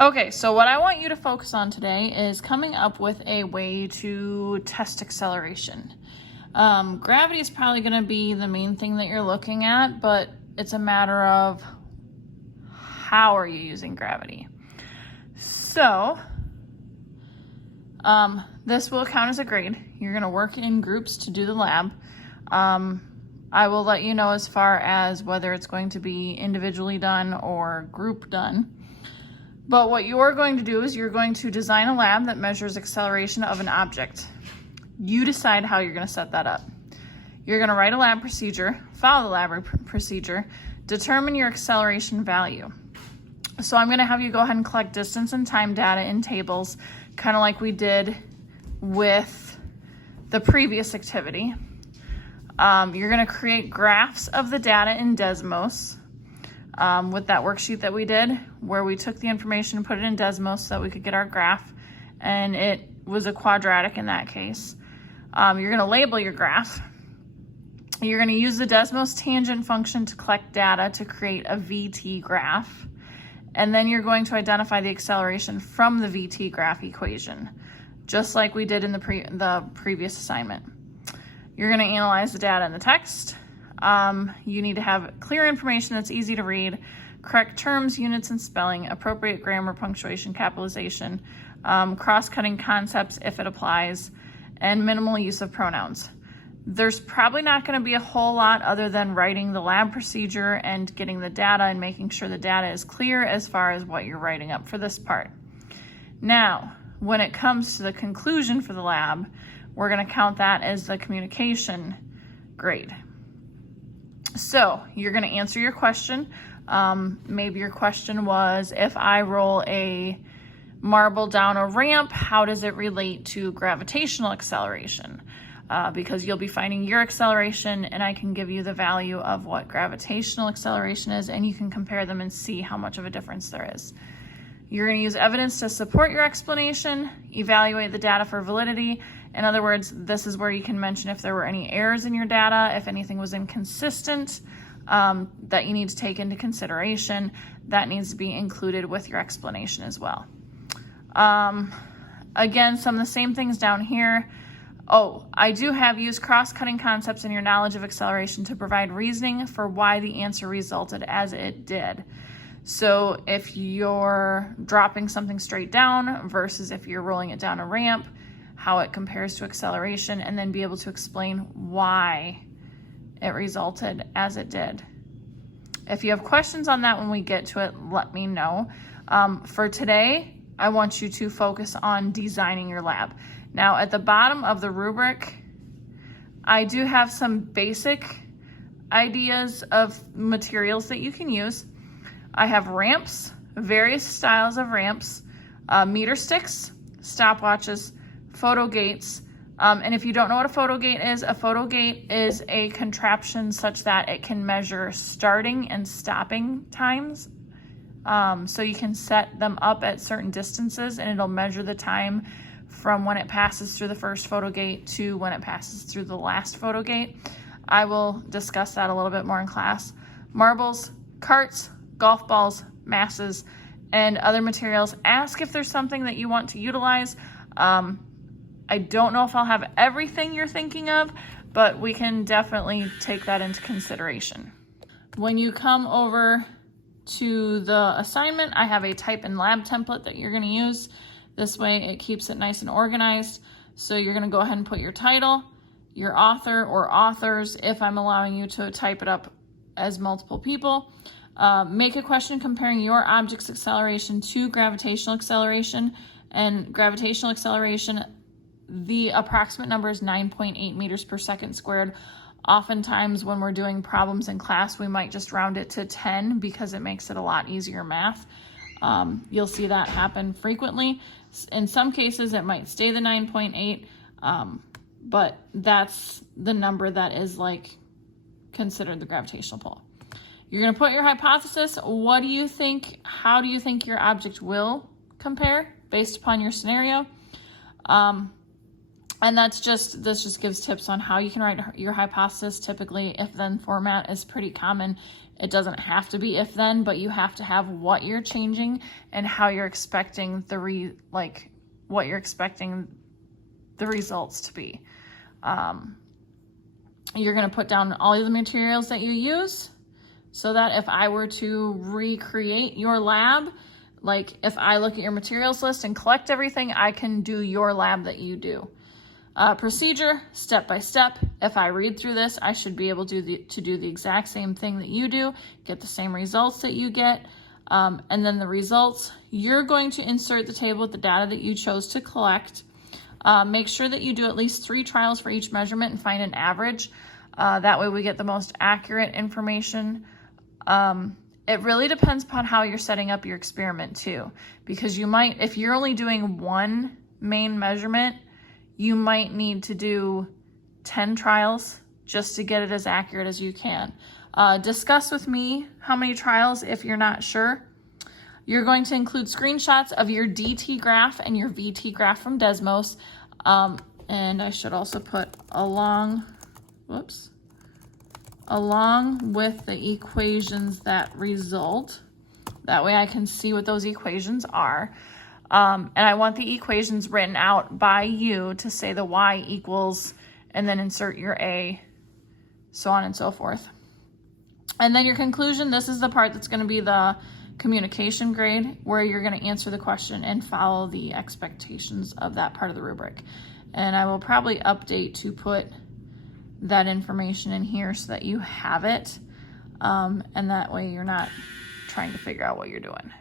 Okay, so what I want you to focus on today is coming up with a way to test acceleration. Gravity is probably going to be the main thing that you're looking at, but it's a matter of how are you using gravity. So, this will count as a grade. You're going to work in groups to do the lab. I will let you know as far as whether it's going to be individually done or group done. But what you're going to do is you're going to design a lab that measures acceleration of an object. You decide how you're going to set that up. You're going to write a lab procedure, follow the lab procedure, determine your acceleration value. So I'm going to have you go ahead and collect distance and time data in tables, kind of like we did with the previous activity. You're going to create graphs of the data in Desmos. With that worksheet that we did, where we took the information and put it in Desmos so that we could get our graph, and it was a quadratic in that case. You're going to label your graph. You're going to use the Desmos tangent function to collect data to create a VT graph, and then you're going to identify the acceleration from the VT graph equation, just like we did in the previous assignment. You're going to analyze the data in the text. You need to have clear information that's easy to read, correct terms, units, and spelling, appropriate grammar, punctuation, capitalization, cross-cutting concepts if it applies, and minimal use of pronouns. There's probably not going to be a whole lot other than writing the lab procedure and getting the data and making sure the data is clear as far as what you're writing up for this part. Now, when it comes to the conclusion for the lab, we're going to count that as the communication grade. So you're going to answer your question. Maybe your question was, if I roll a marble down a ramp, how does it relate to gravitational acceleration? Because you'll be finding your acceleration, and I can give you the value of what gravitational acceleration is, and you can compare them and see how much of a difference there is. You're going to use evidence to support your explanation, evaluate the data for validity. In other words, this is where you can mention if there were any errors in your data, if anything was inconsistent that you need to take into consideration. That needs to be included with your explanation as well. Again, some of the same things down here. Oh, I do have used cross-cutting concepts in your knowledge of acceleration to provide reasoning for why the answer resulted as it did. So if you're dropping something straight down versus if you're rolling it down a ramp, how it compares to acceleration, and then be able to explain why it resulted as it did. If you have questions on that when we get to it, let me know. For today, I want you to focus on designing your lab. Now, at the bottom of the rubric, I do have some basic ideas of materials that you can use. I have ramps, various styles of ramps, meter sticks, stopwatches, photo gates, and if you don't know what a photo gate is a contraption such that it can measure starting and stopping times. So you can set them up at certain distances, and it'll measure the time from when it passes through the first photo gate to when it passes through the last photo gate. I will discuss that a little bit more in class. Marbles, carts, golf balls, masses, and other materials. Ask if there's something that you want to utilize. I don't know if I'll have everything you're thinking of, but we can definitely take that into consideration. When you come over to the assignment, I have a type and lab template that you're going to use. This way it keeps it nice and organized. So you're going to go ahead and put your title, your author or authors, if I'm allowing you to type it up as multiple people. Make a question comparing your object's acceleration to gravitational acceleration. And gravitational acceleration, the approximate number is 9.8 meters per second squared. Oftentimes when we're doing problems in class, we might just round it to 10 because it makes it a lot easier math. You'll see that happen frequently. In some cases, it might stay the 9.8, but that's the number that is considered the gravitational pull. You're going to put your hypothesis. What do you think? How do you think your object will compare based upon your scenario? And this just gives tips on how you can write your hypothesis. Typically, if-then format is pretty common. It doesn't have to be if-then, but you have to have what you're changing and how you're expecting what you're expecting the results to be. You're going to put down all of the materials that you use, so that if I were to recreate your lab, like if I look at your materials list and collect everything, I can do your lab that you do. Procedure, step by step. If I read through this, I should be able to do the exact same thing that you do, get the same results that you get. And then the results, you're going to insert the table with the data that you chose to collect. Make sure that you do at least 3 trials for each measurement and find an average. That way we get the most accurate information. It really depends upon how you're setting up your experiment too, because you might, if you're only doing one main measurement, you might need to do 10 trials just to get it as accurate as you can. Discuss with me how many trials if you're not sure. You're going to include screenshots of your DT graph and your VT graph from Desmos. And I should also put along with the equations that result. That way I can see what those equations are. And I want the equations written out by you to say the y equals, and then insert your a, so on and so forth. And then your conclusion, this is the part that's going to be the communication grade, where you're going to answer the question and follow the expectations of that part of the rubric. And I will probably update to put that information in here so that you have it. And that way you're not trying to figure out what you're doing.